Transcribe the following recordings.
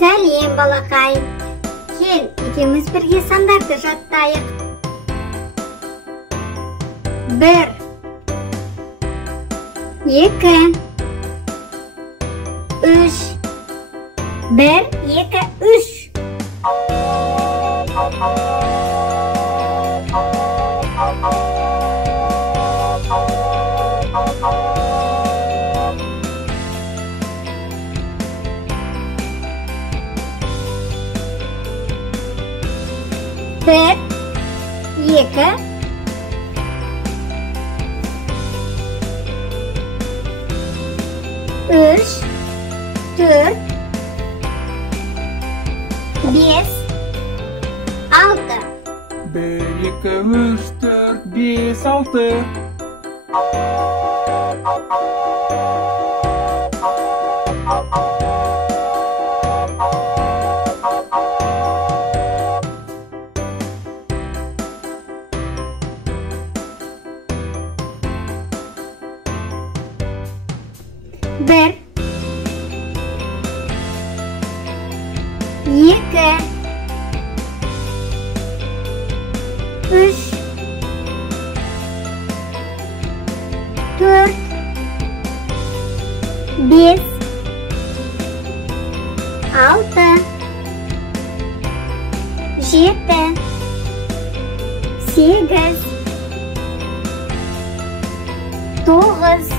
Сәлем, балақай. Кел, екеуміз бірге сандарды жаттайық. 1 2 3 1 2 3 1 2 3 4 5 6 1 2 3 4 5 6 1 2 3 4 5 6 7 8 9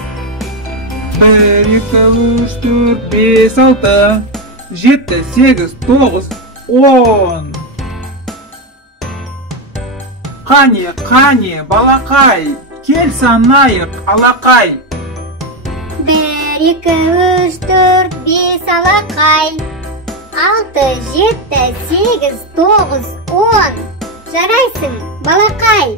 1 2 3 4 5 6 7 8 9 10 Қане, балақай, кел санайық, алақай. 1 2 3 4 5 алақай. 6 7 8 9 10 Жарайсың, балақай.